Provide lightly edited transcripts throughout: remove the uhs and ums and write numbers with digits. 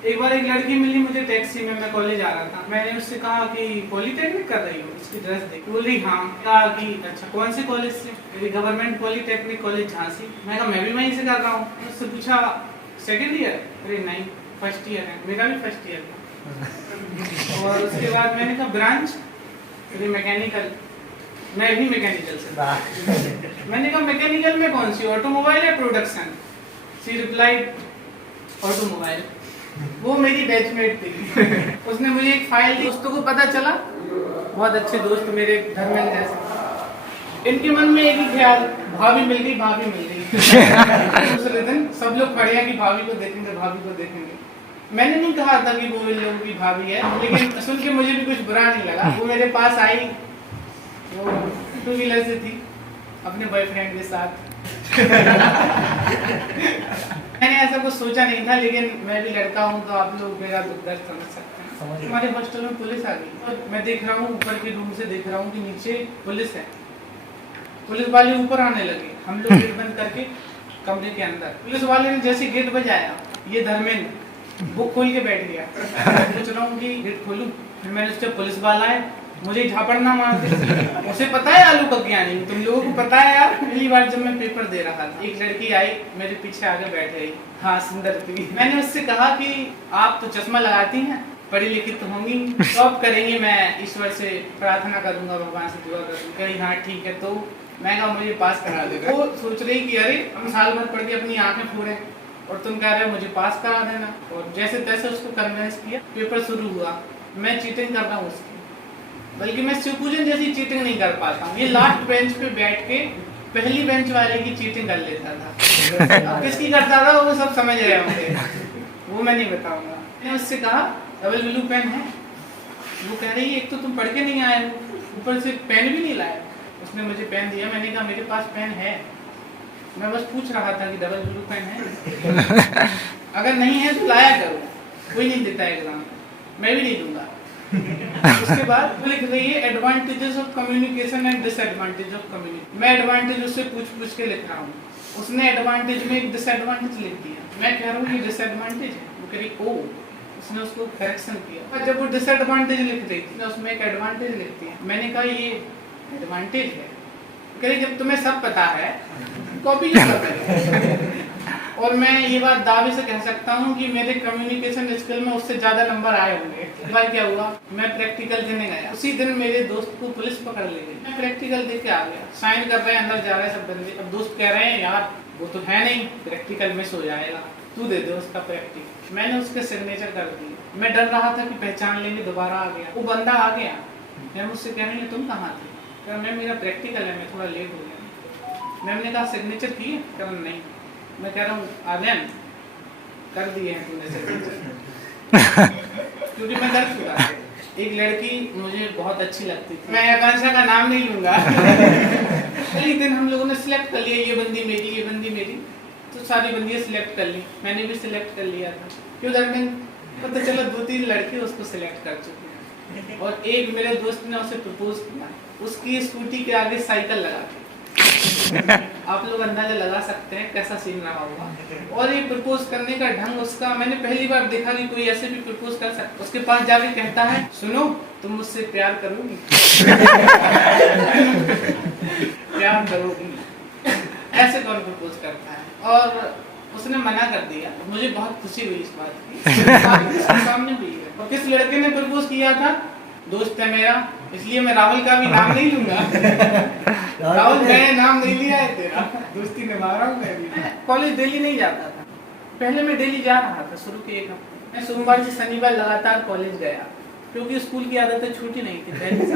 एक बार एक लड़की मिली मुझे टैक्सी में, मैं कॉलेज आ रहा था। मैंने उससे कहा कि पॉलिटेक्निक कर रही हो, इसकी ड्रेस देख। बोल रही हाँ। कहा कि अच्छा कौन से कॉलेज से? Government polytechnic college Jhansi. मैं कहा मैं भी वहीं से कर रहा हूँ। उससे पूछा सेकेंड ईयर? अरे नहीं फर्स्ट ईयर है। मेरा भी फर्स्ट ईयर था। और उसके बाद मैंने कहा ब्रांच? अरे मैकेनिकल। मैं भी मैकेनिकल से। मैंने कहा मैकेनिकल में कौन सी, ऑटोमोबाइल या प्रोडक्शन? She replied automobile. वो मेरी बैचमेट थी। उसने मुझे एक फाइल दी। दोस्तों को पता चला, बहुत अच्छे दोस्त मेरे, धर्मेंद्र जैसे। इनके मन में एक ही ख्याल, भाभी मिल गई, भाभी मिल गई। दूसरे दिन सब लोग खड़े हैं कि भाभी को देखेंगे, भाभी को देखेंगे। मैंने नहीं कहा था कि वो इन लोगों की भाभी है, लेकिन सुन के मुझे भी कुछ बुरा नहीं लगा। वो मेरे पास आई, वो 2 व्हीलर से थी, अपने बॉयफ्रेंड के साथ। मैंने ऐसा कुछ सोचा नहीं था, लेकिन मैं भी लड़का हूँ तो आप लोग मेरा दुख दर्द समझ सकते हैं। हमारे हॉस्टल में पुलिस आ गई और मैं देख रहा हूँ, ऊपर के रूम से देख रहा हूँ कि नीचे पुलिस है। पुलिस वाले ऊपर आने लगे, हम लोग गेट बंद करके कमरे के अंदर। पुलिस वाले ने जैसे गेट बजाया, ये धर्मेंद्र बुक खोल के बैठ गया। सोच रहा हूँ कि गेट खोलूं, फिर मैंने उससे पुलिस वाला है, मुझे झापड़ ना मार दे। उसे पता है आलू पक गया नहीं, तुम लोगों को पता है यार। पहली बार जब मैं पेपर दे रहा था, एक लड़की आई मेरे पीछे आगे बैठ गई। हाँ सुंदर थी। मैंने उससे कहा कि आप तो चश्मा लगाती हैं, पढ़ी लिखी तो होंगी, टॉप करेंगे, मैं ईश्वर से प्रार्थना करूंगा, भगवान से दुआ करूंगा। कही हाँ ठीक है। तो मैं कहा मुझे पास करा देगा। वो सोच रही कि अरे हम साल भर पढ़ के अपनी आंखें फोड़े और तुम कह रहे हो मुझे पास करा देना। और जैसे तैसे उसको कन्विंस किया, पेपर शुरू हुआ। मैं चीटिंग कर रहा हूँ उसकी, बल्कि मैं शिवपूजन जैसी चीटिंग नहीं कर पाता हूँ। ये लास्ट बेंच पे बैठ के पहली बेंच वाले की चीटिंग कर लेता था। अब किसकी करता था वो सब समझ रहे होंगे, वो मैं नहीं बताऊंगा। मैंने उससे कहा डबल ब्लू पेन है? वो कह रही है एक तो तुम पढ़ के नहीं आए हो, ऊपर से पेन भी नहीं लाए। उसने मुझे पेन दिया, मैंने कहा मेरे पास पेन है, मैं बस पूछ रहा था कि डबल ब्लू पेन है, अगर नहीं है तो लाया करो, कोई नहीं देता एग्जाम, मैं भी नहीं दूंगा। उसके बाद लिख रही है advantages of communication and disadvantage of communication. मैं एडवांटेज उससे पूछ के लिख रहा हूँ, उसने एडवांटेज में एक डिसएडवांटेज लिख दिया। मैं कह रहा हूँ ये डिसएडवांटेज है, वो कह रही ओ, उसने उसको करेक्शन किया। और जब वो डिसएडवांटेज लिख रही थी, उसमें एक एडवांटेज लिख दिया। मैंने कहा ये एडवांटेज है। कह रही जब तुम्हें सब पता है कॉपी क्यों कर रहे हो? और मैं ये बात दावे से कह सकता हूँ कि मेरे कम्युनिकेशन स्किल में उससे ज्यादा नंबर आए होंगे। एक बार क्या हुआ, मैं प्रैक्टिकल देने गया, उसी दिन मेरे दोस्त को पुलिस पकड़ ले गई। मैं प्रैक्टिकल दे के आ गया, साइन कर रहे हैं, अंदर जा रहे हैं सब बंदे। अब दोस्त कह रहे हैं यार वो तो है नहीं, प्रैक्टिकल मिस हो जाएगा, तू दे दे उसका प्रैक्टिकल। मैंने उसके सिग्नेचर कर दिए। मैं डर रहा था कि पहचान लेंगे, दोबारा आ गया वो बंदा, आ गया। मैं मुझसे कह रही तुम कहाँ थे? कह मैम मेरा प्रैक्टिकल है, मैं थोड़ा लेट हो गया। मैम ने कहा सिग्नेचर किए? कह नहीं। मैं कह रहा हूँ आर्यन कर दिए हैं तूने सिग्नेचर, क्योंकि मैं कर चुका था। एक लड़की मुझे बहुत अच्छी लगती थी, मैं आकांक्षा का नाम नहीं लूंगा। एक दिन हम लोगों ने सिलेक्ट कर लिया, ये बंदी मेरी, ये बंदी मेरी, तो सारी बंदियां सिलेक्ट कर ली, मैंने भी सिलेक्ट कर लिया था। क्यों धर्मेंद्र? पता चला 2-3 लड़के उसको सिलेक्ट कर चुके हैं। और एक मेरे दोस्त ने उसे प्रपोज किया, उसकी स्कूटी के आगे साइकिल लगा के। आप लोग अंदाजा लगा सकते हैं कैसा सीन रहा होगा। और ये प्रपोज करने का ढंग उसका, मैंने पहली बार देखा कि कोई ऐसे भी प्रपोज कर सकता। उसके पास जाके कहता है सुनो तुम मुझसे प्यार करोगी? प्यार करोगी? ऐसे कौन प्रपोज करता है? और उसने मना कर दिया। मुझे बहुत खुशी हुई इस बात की। सामने भी है। और किस लड़के ने प्रपोज किया था? दोस्त है मेरा, इसलिए मैं राहुल का भी नाम नहीं लूंगा। राहुल मैंने नाम नहीं लिया है तेरा, दोस्ती निभा रहा हूँ मैं भी। कॉलेज डेली नहीं जाता था, पहले मैं डेली जा रहा था शुरू के 1 हफ्ते। मैं सोमवार से शनिवार लगातार कॉलेज गया, क्योंकि स्कूल की आदतें छूटी नहीं थी पहले से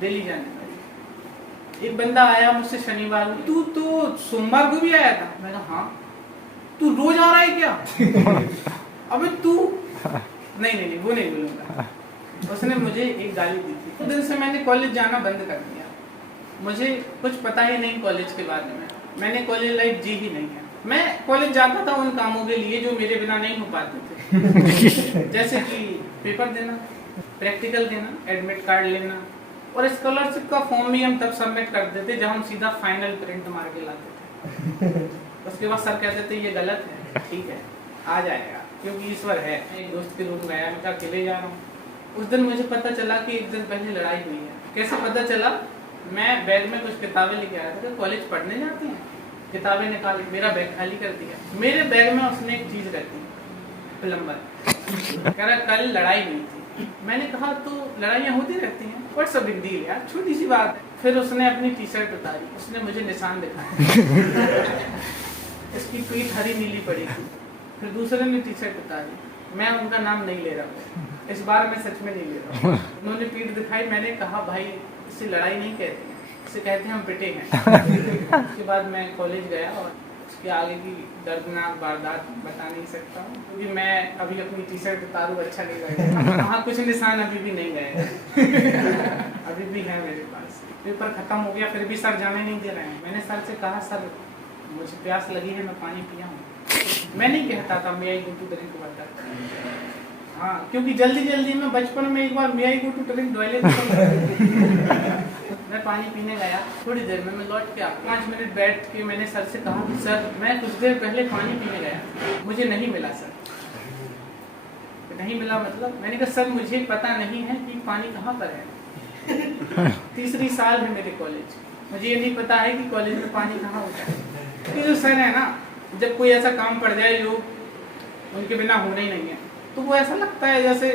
डेली जाने वाली। एक बंदा आया मुझसे शनिवार, तू तो सोमवार को भी आया था? मैंने कहा हाँ। तू रोज आ रहा है क्या? अबे तू नहीं वो नहीं बोलूंगा। उसने मुझे एक गाली दी थी। उस दिन से मैंने कॉलेज जाना बंद कर दिया। मुझे कुछ पता ही नहीं कॉलेज के बारे में, मैंने कॉलेज लाइफ जी ही नहीं है। मैं कॉलेज जाता था उन कामों के लिए जो मेरे बिना नहीं हो पाते थे। जैसे कि पेपर देना, प्रैक्टिकल देना, एडमिट कार्ड लेना, और स्कॉलरशिप का फॉर्म भी हम तब सबमिट कर देते जब हम सीधा फाइनल प्रिंट मार के लाते थे। उसके बाद सर कहते थे ये गलत है, ठीक है आ जाएगा। क्योंकि ईश्वर है। एक दोस्त के रूम गया, मैं कहा अकेले जा रहा हूँ। उस दिन मुझे पता चला कि एक दिन पहले लड़ाई हुई है। कैसे पता चला? मैं बैग में कुछ किताबें लेके आया था, कॉलेज पढ़ने जाते हैं, किताबें निकाली, मेरा बैग खाली कर दिया। मेरे बैग में उसने एक चीज रखी, प्लम्बर। कह रहा कल लड़ाई हुई थी। मैंने कहा तो लड़ाइयाँ होती रहती हैं, व्हाट्स अ बिग डील यार, छोटी सी बात है। फिर उसने अपनी टी शर्ट उतारी, उसने मुझे निशान दिखाया। इसकी पीठ हरी नीली पड़ी थी। फिर दूसरे ने टी शर्ट उतारी, मैं उनका नाम नहीं ले रहा हूँ, इस बार मैं सच में नहीं ले रहा हूँ। उन्होंने पीठ दिखाई, मैंने कहा भाई इसे लड़ाई नहीं कहते हैं, इसे कहते हैं हम पिटे हैं। उसके बाद मैं कॉलेज गया और उसके आगे की दर्दनाक वारदात बता नहीं सकता हूँ, क्योंकि मैं अभी अपनी टी शर्ट उतारूँ अच्छा नहीं लगेगा। वहाँ कुछ निशान अभी भी नहीं गए। अभी भी है मेरे पास। पेपर खत्म हो गया, फिर भी सर जाने नहीं दे रहे हैं। मैंने सर से कहा सर मुझे प्यास लगी है, मैं पानी पिया हूँ। मैं नहीं कहता था मे आई गो टू ड्रिंक वाटर। हाँ, क्योंकि जल्दी जल्दी में बचपन में एक बार मे आई गो टू ड्रिंक टॉयलेट। मैं पानी पीने गया, थोड़ी देर में मैं लौट के 5 मिनट बैठ के मैंने सर से कहा कि सर मैं कुछ देर पहले पानी पीने गया, मुझे नहीं मिला सर। नहीं मिला मतलब? मैंने कहा सर मुझे पता नहीं है कि पानी कहाँ पर है। तीसरी साल है मेरे कॉलेज, मुझे ये नहीं पता है कि कॉलेज में पानी कहाँ होता है। ये जो सर है ना, जब कोई ऐसा काम पड़ जाए जो उनके बिना होना ही नहीं है, तो वो ऐसा लगता है जैसे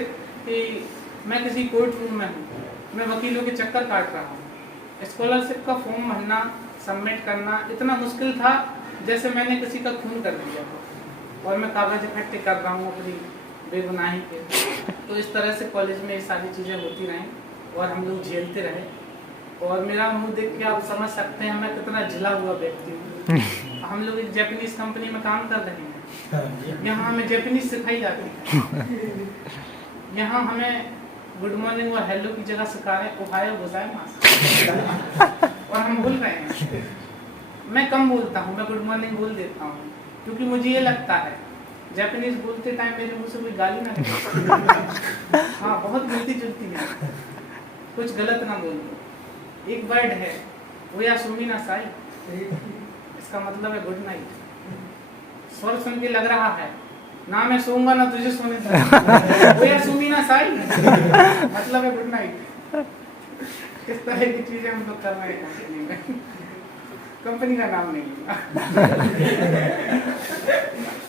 कि मैं किसी कोर्ट रूम में हूँ, मैं वकीलों के चक्कर काट रहा हूँ। स्कॉलरशिप का फॉर्म भरना, सबमिट करना इतना मुश्किल था जैसे मैंने किसी का खून कर दिया हो और मैं कागज इकट्ठे कर रहा हूँ अपनी बेगुनाही के। तो इस तरह से कॉलेज में ये सारी चीज़ें होती रहें और हम लोग झेलते रहे। और मेरा मुंह देख के आप समझ सकते हैं मैं कितना झिला हुआ व्यक्ति हूँ। हम लोग एक जापानीज कंपनी में काम कर रहे हैं, यहाँ हमें जापानीज सिखाई जाती है। यहाँ हमें गुड मॉर्निंग और हेलो की जगह सिखा रहे हैं ओहायो गोजाइमास। और हम भूल रहे हैं। मैं कम बोलता हूँ, मैं गुड मॉर्निंग बोल देता हूँ, क्योंकि मुझे ये लगता है जापानीज बोलते टाइम मेरे मुंह से कोई गाली ना निकले। हाँ, बहुत मिलती जुलती है, कुछ गलत ना बोल दो। एक वर्ड है वो या सुमी ना साई, इसका मतलब है गुड नाइट। स्वर सुन के लग रहा है ना मैं सोऊंगा ना तुझे सोने दूंगा। वो या सुमी ना साई मतलब है गुड नाइट। इस तरह की चीजें हम लोग कर रहे हैं कंपनी में। कंपनी का नाम नहीं